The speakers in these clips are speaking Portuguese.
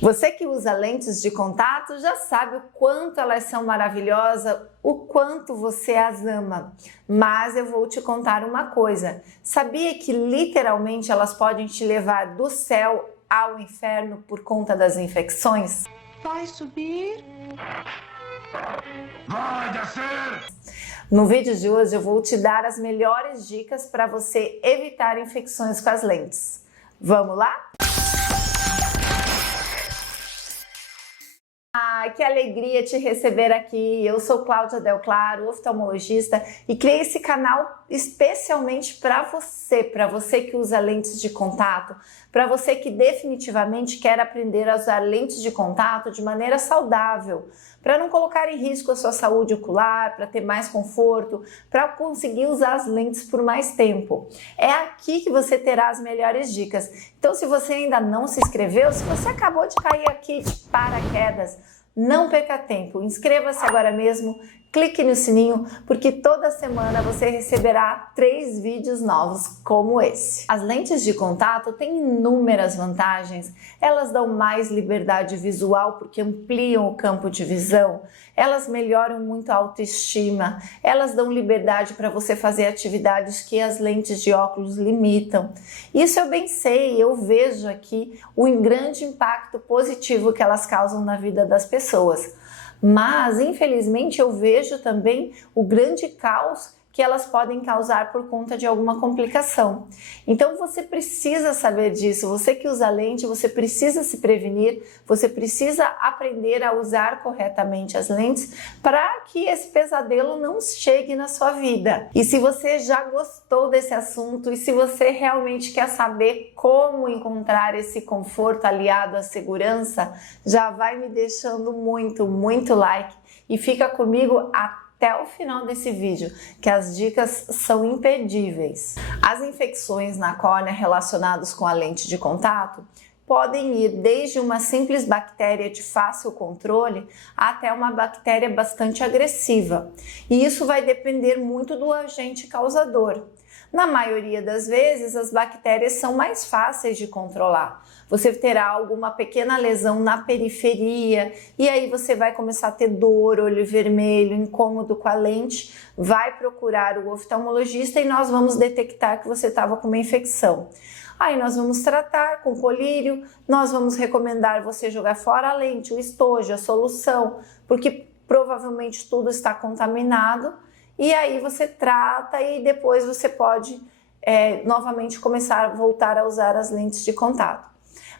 Você que usa lentes de contato já sabe o quanto elas são maravilhosas, o quanto você as ama. Mas eu vou te contar uma coisa. Sabia que literalmente elas podem te levar do céu ao inferno por conta das infecções? Vai subir? Vai descer! No vídeo de hoje eu vou te dar as melhores dicas para você evitar infecções com as lentes. Vamos lá? Que alegria te receber aqui. Eu sou Cláudia Del Claro, oftalmologista, e criei esse canal especialmente para você que usa lentes de contato, para você que definitivamente quer aprender a usar lentes de contato de maneira saudável, para não colocar em risco a sua saúde ocular, para ter mais conforto, para conseguir usar as lentes por mais tempo. É aqui que você terá as melhores dicas. Então, se você ainda não se inscreveu, se você acabou de cair aqui de paraquedas, não perca tempo, inscreva-se agora mesmo, clique no sininho, porque toda semana você receberá 3 vídeos novos como esse. As lentes de contato têm inúmeras vantagens. Elas dão mais liberdade visual porque ampliam o campo de visão, elas melhoram muito a autoestima, elas dão liberdade para você fazer atividades que as lentes de óculos limitam. Isso eu bem sei, eu vejo aqui o grande impacto positivo que elas causam na vida das pessoas. Mas, infelizmente, eu vejo também o grande caos que elas podem causar por conta de alguma complicação. Então, você precisa saber disso. Você que usa lente, você precisa se prevenir, você precisa aprender a usar corretamente as lentes para que esse pesadelo não chegue na sua vida. E se você já gostou desse assunto e se você realmente quer saber como encontrar esse conforto aliado à segurança, já vai me deixando muito like e fica comigo até o final desse vídeo, que as dicas são imperdíveis. As infecções na córnea relacionadas com a lente de contato podem ir desde uma simples bactéria de fácil controle até uma bactéria bastante agressiva. E isso vai depender muito do agente causador. Na maioria das vezes, as bactérias são mais fáceis de controlar. Você terá alguma pequena lesão na periferia e aí você vai começar a ter dor, olho vermelho, incômodo com a lente, vai procurar o oftalmologista e nós vamos detectar que você estava com uma infecção. Aí nós vamos tratar com colírio, nós vamos recomendar você jogar fora a lente, o estojo, a solução, porque provavelmente tudo está contaminado. E aí você trata e depois você pode novamente começar a voltar a usar as lentes de contato.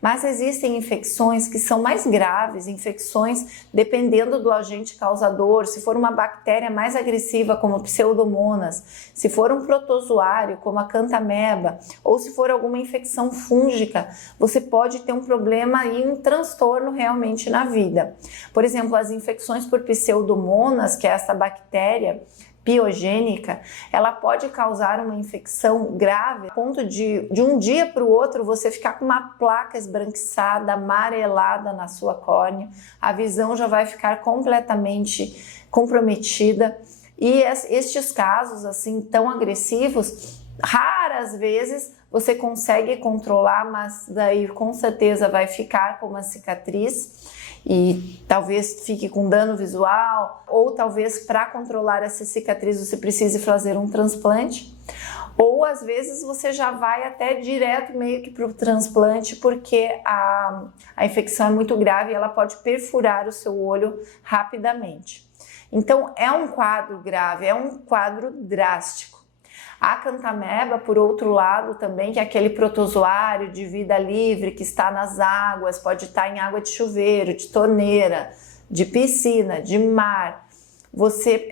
Mas existem infecções que são mais graves, infecções dependendo do agente causador. Se for uma bactéria mais agressiva como Pseudomonas, se for um protozoário como a Cantameba, ou se for alguma infecção fúngica, você pode ter um problema e um transtorno realmente na vida. Por exemplo, as infecções por Pseudomonas, que é essa bactéria piogênica, ela pode causar uma infecção grave, a ponto de um dia para o outro você ficar com uma placa esbranquiçada, amarelada na sua córnea, a visão já vai ficar completamente comprometida. E estes casos assim tão agressivos, raras vezes você consegue controlar, mas daí com certeza vai ficar com uma cicatriz e talvez fique com dano visual, ou talvez para controlar essa cicatriz você precise fazer um transplante, ou às vezes você já vai até direto meio que para o transplante porque a infecção é muito grave e ela pode perfurar o seu olho rapidamente. Então é um quadro grave, é um quadro drástico. A Cantameba, por outro lado, também, que é aquele protozoário de vida livre que está nas águas, pode estar em água de chuveiro, de torneira, de piscina, de mar.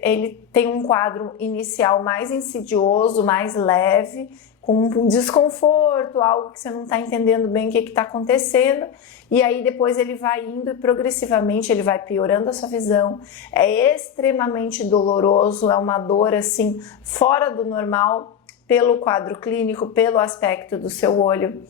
Ele tem um quadro inicial mais insidioso, mais leve, com um desconforto, algo que você não está entendendo bem o que está acontecendo, e aí depois ele vai indo e progressivamente ele vai piorando a sua visão, é extremamente doloroso, é uma dor assim fora do normal pelo quadro clínico, pelo aspecto do seu olho,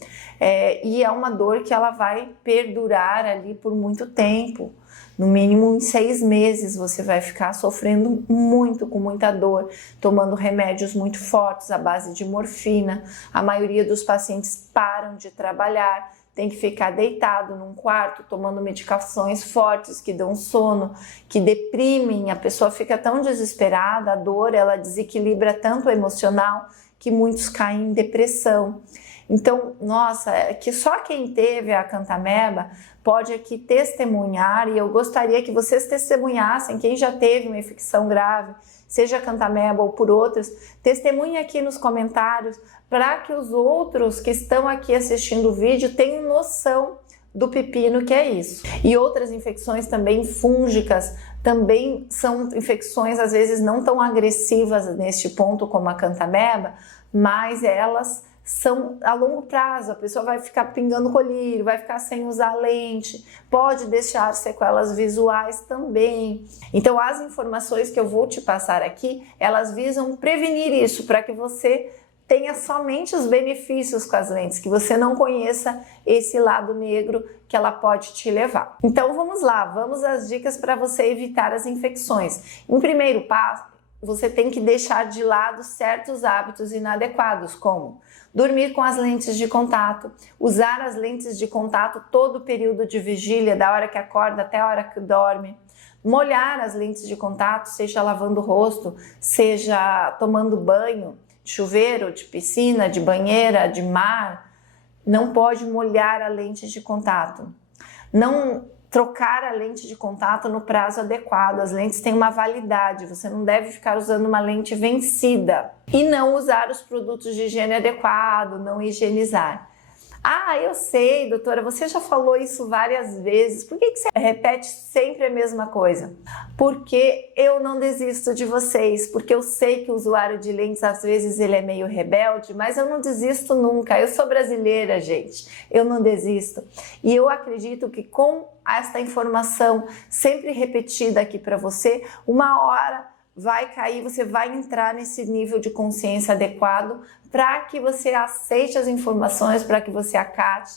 e é uma dor que ela vai perdurar ali por muito tempo. No mínimo em 6 meses você vai ficar sofrendo muito, com muita dor, tomando remédios muito fortes à base de morfina. A maioria dos pacientes param de trabalhar, tem que ficar deitado num quarto tomando medicações fortes que dão sono, que deprimem, a pessoa fica tão desesperada, a dor ela desequilibra tanto o emocional que muitos caem em depressão. Então, nossa, que só quem teve a Cantameba pode aqui testemunhar, e eu gostaria que vocês testemunhassem, quem já teve uma infecção grave, seja a Cantameba ou por outras, testemunhe aqui nos comentários para que os outros que estão aqui assistindo o vídeo tenham noção do pepino que é isso. E outras infecções também fúngicas, também são infecções às vezes não tão agressivas neste ponto como a Cantameba, mas elas são a longo prazo, a pessoa vai ficar pingando colírio, vai ficar sem usar lente, pode deixar sequelas visuais também. Então as informações que eu vou te passar aqui, elas visam prevenir isso, para que você tenha somente os benefícios com as lentes, que você não conheça esse lado negro que ela pode te levar. Então vamos lá, vamos às dicas para você evitar as infecções. Em primeiro passo, você tem que deixar de lado certos hábitos inadequados, como dormir com as lentes de contato, usar as lentes de contato todo o período de vigília, da hora que acorda até a hora que dorme, molhar as lentes de contato, seja lavando o rosto, seja tomando banho, de chuveiro, de piscina, de banheira, de mar, não pode molhar a lente de contato. Não trocar a lente de contato no prazo adequado, as lentes têm uma validade, você não deve ficar usando uma lente vencida. E não usar os produtos de higiene adequado, não higienizar. Ah, eu sei, doutora, você já falou isso várias vezes, por que você repete sempre a mesma coisa? Porque eu não desisto de vocês, porque eu sei que o usuário de lentes às vezes ele é meio rebelde, mas eu não desisto nunca, eu sou brasileira, gente, eu não desisto. E eu acredito que com esta informação sempre repetida aqui para você, uma hora vai cair, você vai entrar nesse nível de consciência adequado para que você aceite as informações, para que você acate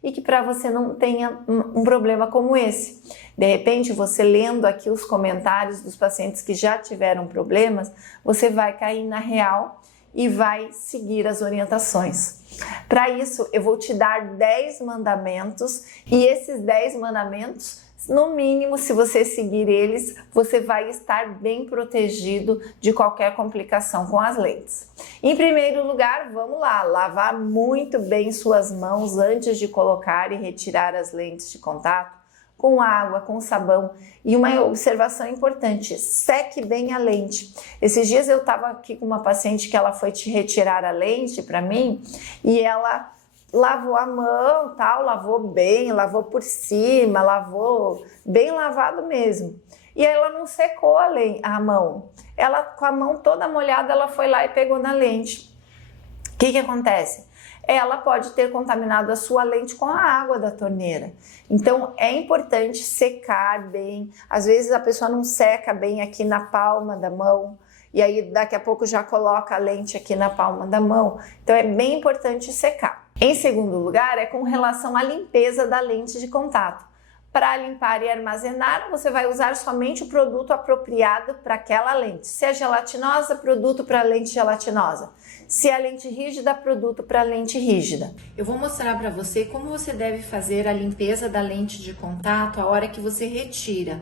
e que para você não tenha um problema como esse. De repente, você lendo aqui os comentários dos pacientes que já tiveram problemas, você vai cair na real e vai seguir as orientações. Para isso, eu vou te dar 10 mandamentos e esses 10 mandamentos, no mínimo, se você seguir eles, você vai estar bem protegido de qualquer complicação com as lentes. Em primeiro lugar, vamos lá, lavar muito bem suas mãos antes de colocar e retirar as lentes de contato, com água, com sabão. E uma observação importante, seque bem a lente. Esses dias eu estava aqui com uma paciente que ela foi te retirar a lente para mim e ela lavou a mão, tal, lavou bem, lavou por cima, lavou bem lavado mesmo. E aí ela não secou a mão. Ela, com a mão toda molhada, ela foi lá e pegou na lente. O que acontece? Ela pode ter contaminado a sua lente com a água da torneira. Então é importante secar bem. Às vezes a pessoa não seca bem aqui na palma da mão. E aí daqui a pouco já coloca a lente aqui na palma da mão. Então é bem importante secar. Em segundo lugar, é com relação à limpeza da lente de contato. Para limpar e armazenar, você vai usar somente o produto apropriado para aquela lente. Se é gelatinosa, produto para lente gelatinosa. Se é lente rígida, produto para lente rígida. Eu vou mostrar para você como você deve fazer a limpeza da lente de contato a hora que você retira.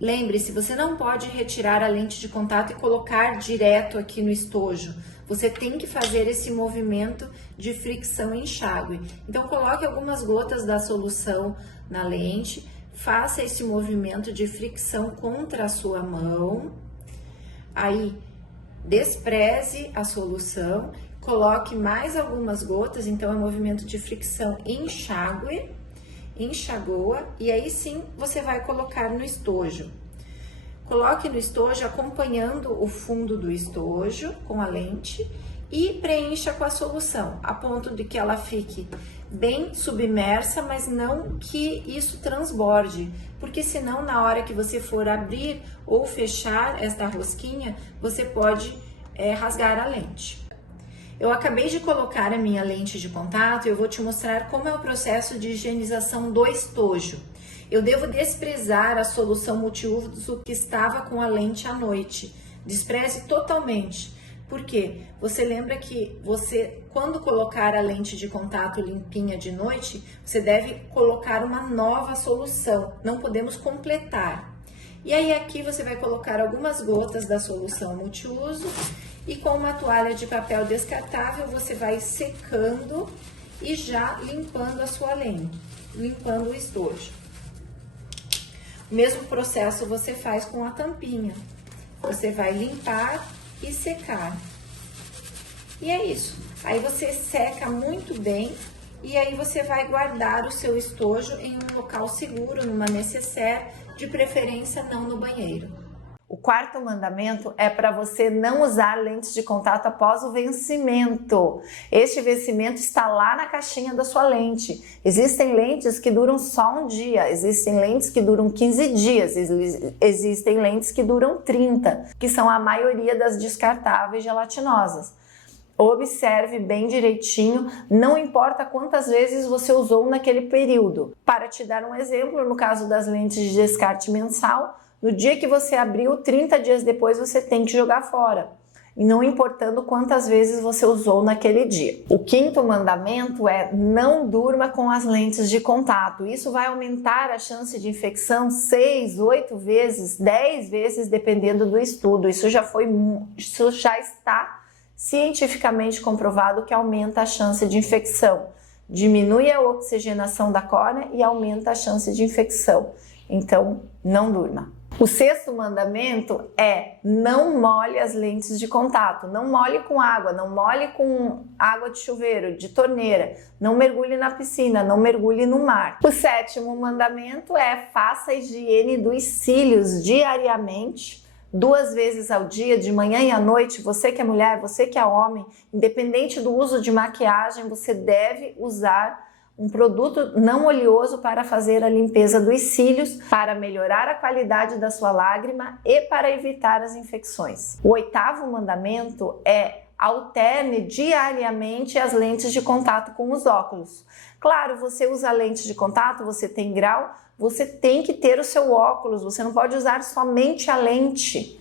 Lembre-se, você não pode retirar a lente de contato e colocar direto aqui no estojo. Você tem que fazer esse movimento de fricção e enxágue. Então, coloque algumas gotas da solução na lente, faça esse movimento de fricção contra a sua mão. Aí, despreze a solução, coloque mais algumas gotas, então é um movimento de fricção e enxágue. Enxagoa e aí sim você vai colocar no estojo. Coloque no estojo acompanhando o fundo do estojo com a lente e preencha com a solução, a ponto de que ela fique bem submersa, mas não que isso transborde, porque senão na hora que você for abrir ou fechar esta rosquinha, você pode rasgar a lente. Eu acabei de colocar a minha lente de contato e eu vou te mostrar como é o processo de higienização do estojo. Eu devo desprezar a solução multiuso que estava com a lente à noite. Despreze totalmente. Por quê? Você lembra que você, quando colocar a lente de contato limpinha de noite, você deve colocar uma nova solução, não podemos completar. E aí aqui você vai colocar algumas gotas da solução multiuso e com uma toalha de papel descartável você vai secando e já limpando a sua lente, limpando o estojo. O mesmo processo você faz com a tampinha. Você vai limpar e secar. E é isso. Aí você seca muito bem e aí você vai guardar o seu estojo em um local seguro, numa nécessaire, de preferência não no banheiro. O quarto mandamento é para você não usar lentes de contato após o vencimento. Este vencimento está lá na caixinha da sua lente. Existem lentes que duram só um dia, existem lentes que duram 15 dias, existem lentes que duram 30, que são a maioria das descartáveis gelatinosas. Observe bem direitinho, não importa quantas vezes você usou naquele período. Para te dar um exemplo, no caso das lentes de descarte mensal, no dia que você abriu, 30 dias depois você tem que jogar fora, e não importando quantas vezes você usou naquele dia. O quinto mandamento é não durma com as lentes de contato. Isso vai aumentar a chance de infecção 6, 8 vezes, 10 vezes, dependendo do estudo. Isso já está cientificamente comprovado que aumenta a chance de infecção. Diminui a oxigenação da córnea e aumenta a chance de infecção. Então, não durma. O sexto mandamento é não molhe as lentes de contato, não molhe com água, não molhe com água de chuveiro, de torneira, não mergulhe na piscina, não mergulhe no mar. O sétimo mandamento é faça a higiene dos cílios diariamente, 2 vezes ao dia, de manhã e à noite. Você que é mulher, você que é homem, independente do uso de maquiagem, você deve usar um produto não oleoso para fazer a limpeza dos cílios, para melhorar a qualidade da sua lágrima e para evitar as infecções. O oitavo mandamento é alterne diariamente as lentes de contato com os óculos. Claro, você usa lentes de contato, você tem grau, você tem que ter o seu óculos, você não pode usar somente a lente.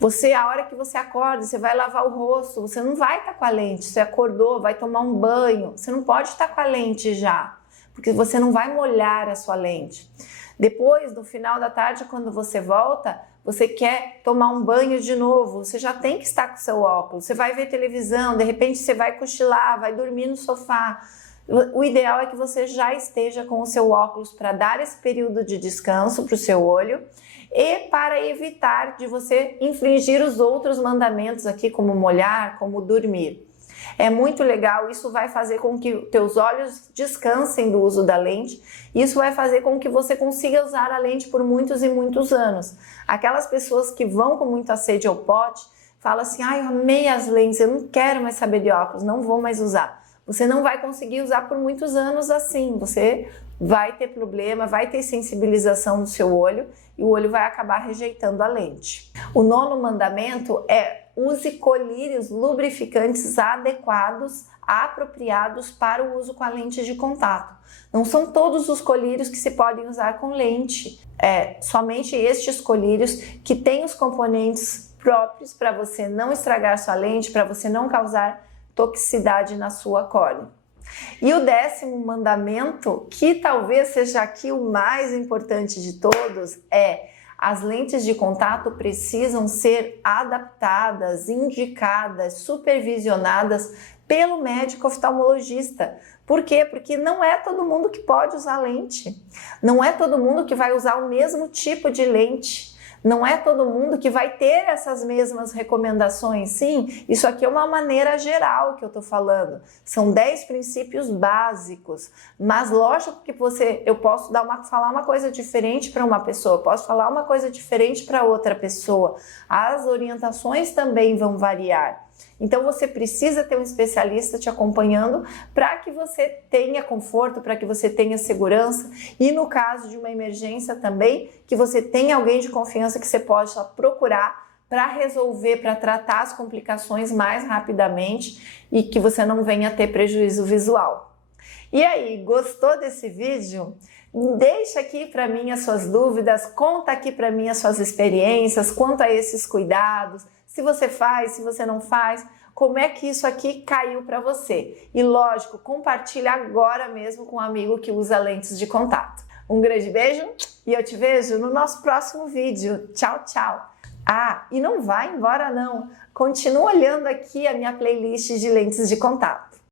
Você, a hora que você acorda, você vai lavar o rosto, você não vai estar com a lente. Você acordou, vai tomar um banho, você não pode estar com a lente já, porque você não vai molhar a sua lente. Depois, no final da tarde, quando você volta, você quer tomar um banho de novo, você já tem que estar com o seu óculos. Você vai ver televisão, de repente você vai cochilar, vai dormir no sofá. O ideal é que você já esteja com o seu óculos para dar esse período de descanso para o seu olho e para evitar de você infringir os outros mandamentos aqui, como molhar, como dormir. É muito legal, isso vai fazer com que teus olhos descansem do uso da lente, isso vai fazer com que você consiga usar a lente por muitos e muitos anos. Aquelas pessoas que vão com muita sede ao pote, falam assim, eu amei as lentes, eu não quero mais saber de óculos, não vou mais usar. Você não vai conseguir usar por muitos anos assim, você vai ter problema, vai ter sensibilização no seu olho e o olho vai acabar rejeitando a lente. O nono mandamento é use colírios lubrificantes adequados, apropriados para o uso com a lente de contato. Não são todos os colírios que se podem usar com lente, somente estes colírios que têm os componentes próprios para você não estragar sua lente, para você não causar toxicidade na sua córnea. E o 10º mandamento, que talvez seja aqui o mais importante de todos, é as lentes de contato precisam ser adaptadas, indicadas, supervisionadas pelo médico oftalmologista. Por quê? Porque não é todo mundo que pode usar lente, não é todo mundo que vai usar o mesmo tipo de lente. Não é todo mundo que vai ter essas mesmas recomendações. Sim, isso aqui é uma maneira geral que eu tô falando. São 10 princípios básicos. Mas lógico que eu posso falar uma coisa diferente para uma pessoa, posso falar uma coisa diferente para outra pessoa. As orientações também vão variar. Então você precisa ter um especialista te acompanhando para que você tenha conforto, para que você tenha segurança e no caso de uma emergência também, que você tenha alguém de confiança que você possa procurar para resolver, para tratar as complicações mais rapidamente e que você não venha ter prejuízo visual. E aí, gostou desse vídeo? Deixa aqui para mim as suas dúvidas, conta aqui para mim as suas experiências quanto a esses cuidados. se você faz, se você não faz, como é que isso aqui caiu para você. E lógico, compartilha agora mesmo com um amigo que usa lentes de contato. Um grande beijo e eu te vejo no nosso próximo vídeo. Tchau, tchau! Ah, e não vai embora não, continua olhando aqui a minha playlist de lentes de contato.